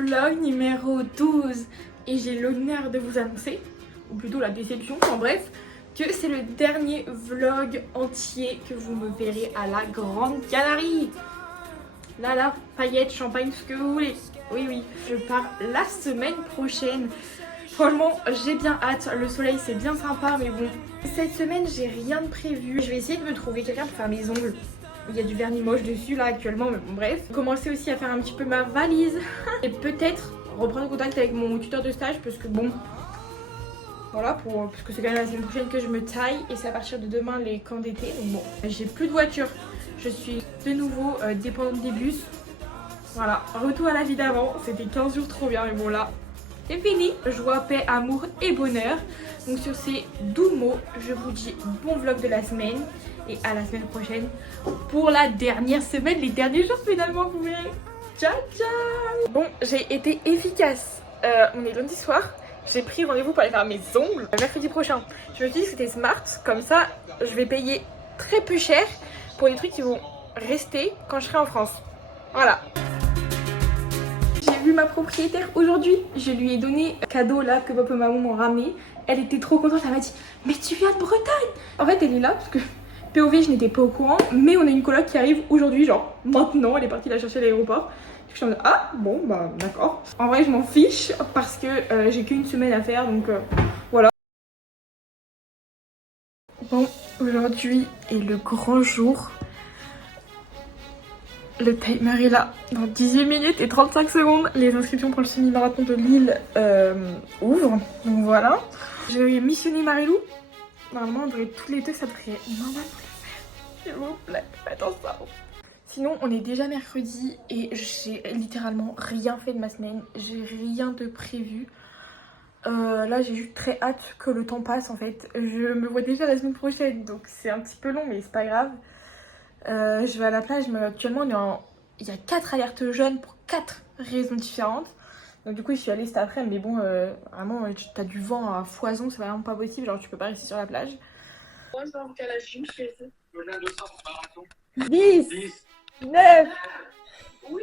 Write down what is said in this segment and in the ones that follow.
vlog numéro 12 et j'ai l'honneur de vous annoncer, ou plutôt la déception, en bref, que c'est le dernier vlog entier que vous me verrez à la Grande Canarie. Là, paillettes, champagne, ce que vous voulez. Oui, je pars la semaine prochaine. Franchement, j'ai bien hâte. Le soleil, c'est bien sympa, mais bon. Cette semaine, j'ai rien de prévu. Je vais essayer de me trouver quelqu'un pour faire mes ongles. Il y a du vernis moche dessus là actuellement, mais bon, bref. Commencer aussi à faire un petit peu ma valise. Et peut-être reprendre contact avec mon tuteur de stage parce que bon... Voilà, parce que c'est quand même la semaine prochaine que je me taille et c'est à partir de demain les camps d'été. Donc bon, j'ai plus de voiture. Je suis de nouveau dépendante des bus. Voilà, retour à la vie d'avant. C'était 15 jours trop bien, mais bon là, c'est fini. Joie, paix, amour et bonheur. Donc sur ces doux mots, je vous dis bon vlog de la semaine et à la semaine prochaine pour la dernière semaine, les derniers jours finalement, vous verrez. Ciao, ciao. Bon, j'ai été efficace. On est lundi soir. J'ai pris rendez-vous pour aller faire mes ongles mercredi prochain. Je me suis dit que c'était smart, comme ça je vais payer très peu cher pour des trucs qui vont rester quand je serai en France. Voilà. J'ai vu ma propriétaire aujourd'hui, je lui ai donné un cadeau là que papa et maman m'ont ramené. Elle était trop contente, elle m'a dit mais tu viens de Bretagne. En fait elle est là parce que POV je n'étais pas au courant, mais on a une coloc qui arrive aujourd'hui, genre maintenant, elle est partie la chercher à l'aéroport. Je suis en mode ah bon bah d'accord. En vrai je m'en fiche parce que j'ai qu'une semaine à faire donc voilà. Bon, aujourd'hui est le grand jour. Le timer est là. Dans 18 minutes et 35 secondes, les inscriptions pour le semi-marathon de Lille ouvrent. Donc voilà. Je vais missionner Marilou. Normalement on devrait tous les deux, ça devrait normalement le faire. S'il vous plaît, faites en sorte. Sinon, on est déjà mercredi et j'ai littéralement rien fait de ma semaine. J'ai rien de prévu. Là, j'ai juste très hâte que le temps passe en fait. Je me vois déjà la semaine prochaine, donc c'est un petit peu long, mais c'est pas grave. Je vais à la plage, mais actuellement, il y a 4 alertes jaunes pour 4 raisons différentes. Donc du coup, je suis allée cet après-midi, mais bon, vraiment, t'as du vent à foison, c'est vraiment pas possible. Genre, tu peux pas rester sur la plage. Moi, je vais en calage, je fais ça. 10 9 Oui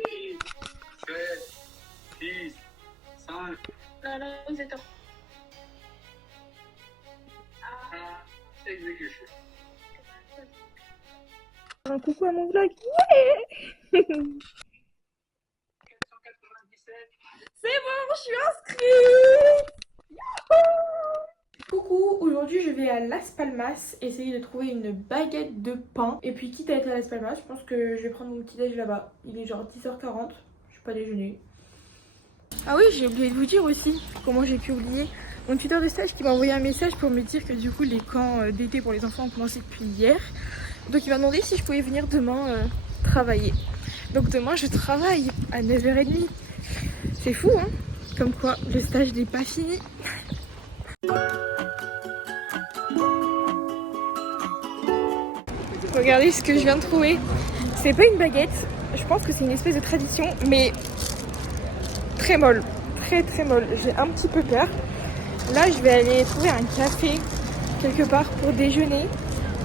7 6 5 vous êtes exécution. un coucou à mon vlog. Ouais 497. C'est bon, je suis inscrite. Coucou, aujourd'hui je vais à Las Palmas essayer de trouver une baguette de pain. Et puis quitte à être à Las Palmas, je pense que je vais prendre mon petit déj là-bas. Il est genre 10h40, je suis pas déjeuner. Ah oui, j'ai oublié de vous dire aussi, comment j'ai pu oublier, mon tuteur de stage qui m'a envoyé un message pour me dire que du coup les camps d'été pour les enfants ont commencé depuis hier. Donc il m'a demandé si je pouvais venir demain travailler. Donc demain je travaille à 9h30. C'est fou hein, comme quoi le stage n'est pas fini. Regardez ce que je viens de trouver. C'est pas une baguette, je pense que c'est une espèce de tradition, mais très molle, très molle. J'ai un petit peu peur. Là, je vais aller trouver un café quelque part pour déjeuner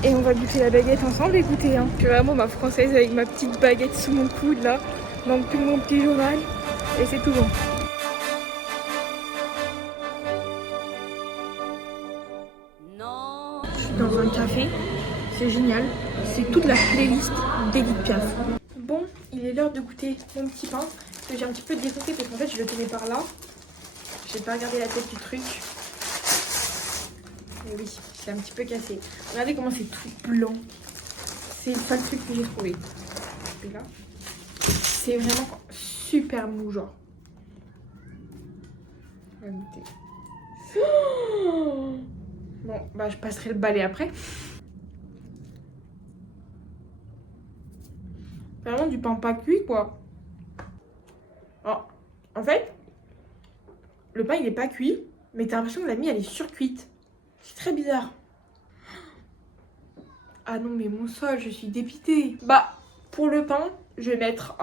et on va bouffer la baguette ensemble. Écoutez, hein. Je suis vraiment ma française avec ma petite baguette sous mon coude là, dans mon petit journal et c'est tout bon. Je suis dans un café, c'est génial. C'est toute la playlist d'Edith Piaf. Bon, il est l'heure de goûter mon petit pain que j'ai un petit peu défoncé parce qu'en fait je le tenais par là. J'ai pas regardé la tête du truc. Et oui, c'est un petit peu cassé. Regardez comment c'est tout blanc. C'est le seul truc que j'ai trouvé. Et là, c'est vraiment super mou genre. On va goûter. Oh bon, bah je passerai le balai après. Vraiment du pain pas cuit quoi. Oh, en fait, le pain il est pas cuit, mais t'as l'impression que la mie elle est surcuite. C'est très bizarre. Ah non mais mon sol, je suis dépitée. Bah, pour le pain, je vais mettre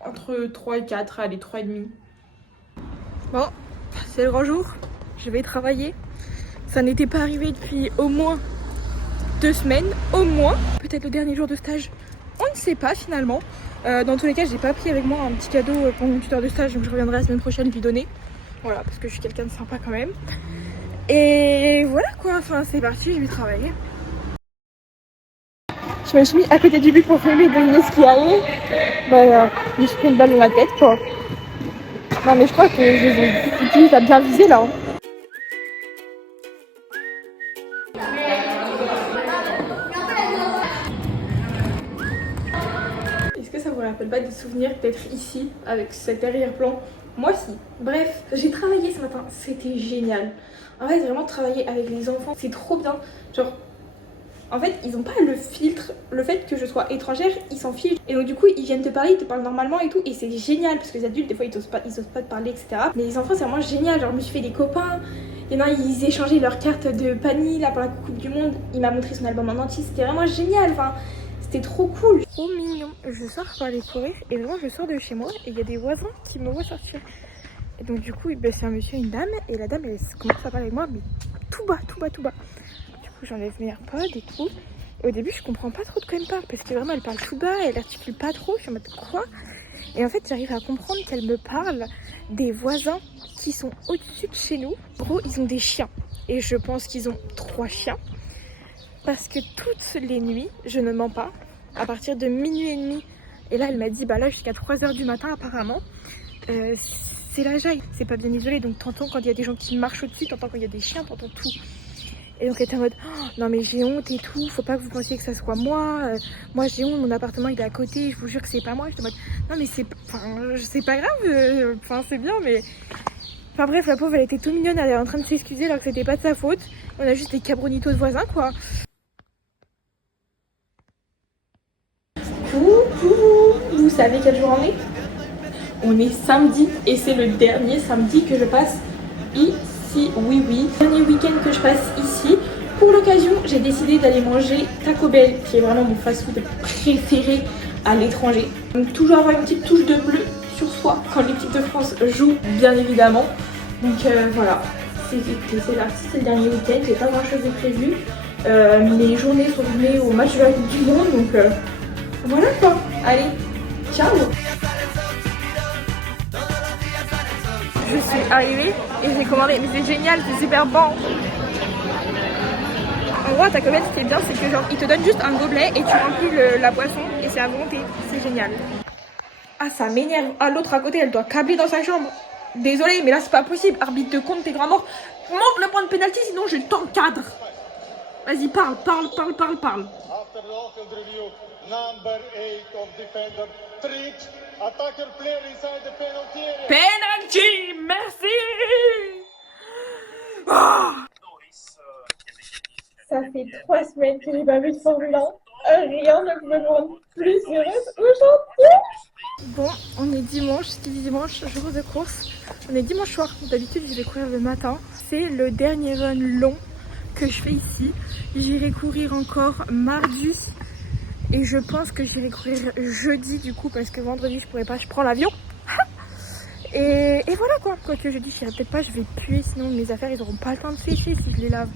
entre 3 et 4, allez 3,5. Bon, c'est le grand jour. Je vais travailler. Ça n'était pas arrivé depuis au moins 2 semaines, au moins. Peut-être le dernier jour de stage. On ne sait pas finalement. Dans tous les cas, j'ai pas pris avec moi un petit cadeau pour mon tuteur de stage, donc je reviendrai la semaine prochaine lui donner. Voilà, parce que je suis quelqu'un de sympa quand même. Et voilà quoi, enfin c'est parti, je vais travailler. Je me suis mis à côté du but pour filmer deviner ce qu'il y avait. Je me suis pris une balle dans la tête quoi. Non mais je crois que je t'as bien visé là. Est-ce que ça vous rappelle pas des souvenirs d'être ici avec cet arrière-plan? Moi si. Bref, j'ai travaillé ce matin, c'était génial. En fait, vraiment travailler avec les enfants, c'est trop bien. Genre, en fait, ils ont pas le filtre, le fait que je sois étrangère, ils s'en fichent. Et donc du coup, ils viennent te parler, ils te parlent normalement et tout. Et c'est génial, parce que les adultes, des fois, ils osent pas te parler, etc. Mais les enfants, c'est vraiment génial. Genre, je me suis fait des copains. Il y en a, ils échangeaient leurs cartes de Pani, là, pour la Coupe du Monde. Il m'a montré son album en entier, c'était vraiment génial. Enfin, c'était trop cool. Trop mignon. Je sors pour aller courir et vraiment, je sors de chez moi et il y a des voisins qui me voient sortir. Et donc du coup, c'est un monsieur et une dame. Et la dame, elle commence à parler avec moi, mais tout bas, tout bas, tout bas. J'enlève mes AirPods et tout. Et au début, je comprends pas trop de quoi elle me parle parce que vraiment, elle parle tout bas, elle articule pas trop. Je suis en mode quoi? Et en fait, j'arrive à comprendre qu'elle me parle des voisins qui sont au-dessus de chez nous. En gros, ils ont des chiens. Et je pense qu'ils ont 3 chiens. Parce que toutes les nuits, je ne mens pas, à partir de minuit et demi, et là, elle m'a dit, bah là, jusqu'à 3h du matin, apparemment, c'est la jaille. C'est pas bien isolé, donc t'entends quand il y a des gens qui marchent au-dessus, t'entends quand il y a des chiens, t'entends tout. Et donc elle était en mode oh, non mais j'ai honte et tout, faut pas que vous pensiez que ça soit moi. Moi j'ai honte, mon appartement il est à côté, je vous jure que c'est pas moi. J'étais en mode non mais c'est pas grave, enfin c'est bien mais. Enfin bref, la pauvre elle était tout mignonne, elle est en train de s'excuser alors que c'était pas de sa faute. On a juste des cabronitos de voisins quoi. Coucou, vous savez quel jour on est? On est samedi et c'est le dernier samedi que je passe ici. Oui, dernier week-end que je passe ici. Pour l'occasion, j'ai décidé d'aller manger Taco Bell, qui est vraiment mon fast-food préféré à l'étranger. Donc toujours avoir une petite touche de bleu sur soi quand l'équipe de France joue, bien évidemment. Donc voilà, c'est parti, c'est le dernier week-end, j'ai pas grand-chose de prévu. Mes journées sont tournées au match de la Coupe du Monde, donc voilà quoi. Allez, ciao. Je suis arrivée et j'ai commandé, mais c'est génial, c'est super bon. En gros, à Taco Bell, ce qui est bien, c'est que genre, ils te donnent juste un gobelet et tu remplis la boisson et c'est à volonté, c'est génial. Ah, ça m'énerve. Ah, l'autre à côté, elle doit câbler dans sa chambre. Désolée, mais là, c'est pas possible. Arbitre de compte, t'es vraiment mort. Monte le point de pénalty, sinon je t'encadre. Vas-y, parle. After the off-field review, number 8 of defender Trick, attacker player inside the penalty area. Penalty, merci. Oh. Ça fait 3 semaines que j'ai pas vu de Formule 1. Rien ne peut me rendre plus heureuse aujourd'hui. Bon, on est dimanche, ce qui dit dimanche, jour de course. On est dimanche soir, d'habitude je vais courir le matin. C'est le dernier run long que je fais ici. J'irai courir encore mardi et je pense que j'irai courir jeudi du coup parce que vendredi je pourrais pas, je prends l'avion. Et voilà quoi, quoique jeudi j'irai peut-être pas, je vais puer sinon mes affaires ils auront pas le temps de sécher si je les lave.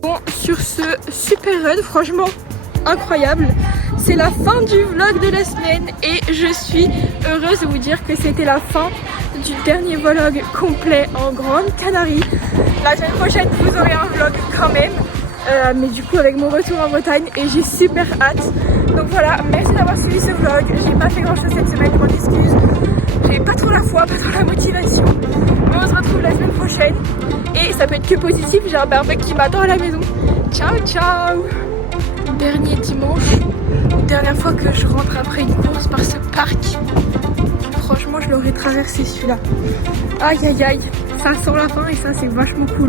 Bon, sur ce super run, franchement incroyable. C'est la fin du vlog de la semaine et je suis heureuse de vous dire que c'était la fin du dernier vlog complet en Grande Canarie. La semaine prochaine vous aurez un vlog quand même, mais du coup avec mon retour en Bretagne et j'ai super hâte. Donc voilà, merci d'avoir suivi ce vlog. J'ai pas fait grand chose cette semaine, je m'en excuse. J'ai pas trop la foi, pas trop la motivation. Mais on se retrouve la semaine prochaine et ça peut être que positif, j'ai un barbecue qui m'attend à la maison. Ciao ciao. Dernier dimanche, dernière fois que je rentre après une course par ce parc. Franchement, je l'aurais traversé celui-là. Aïe aïe aïe, ça sent la fin et ça c'est vachement cool.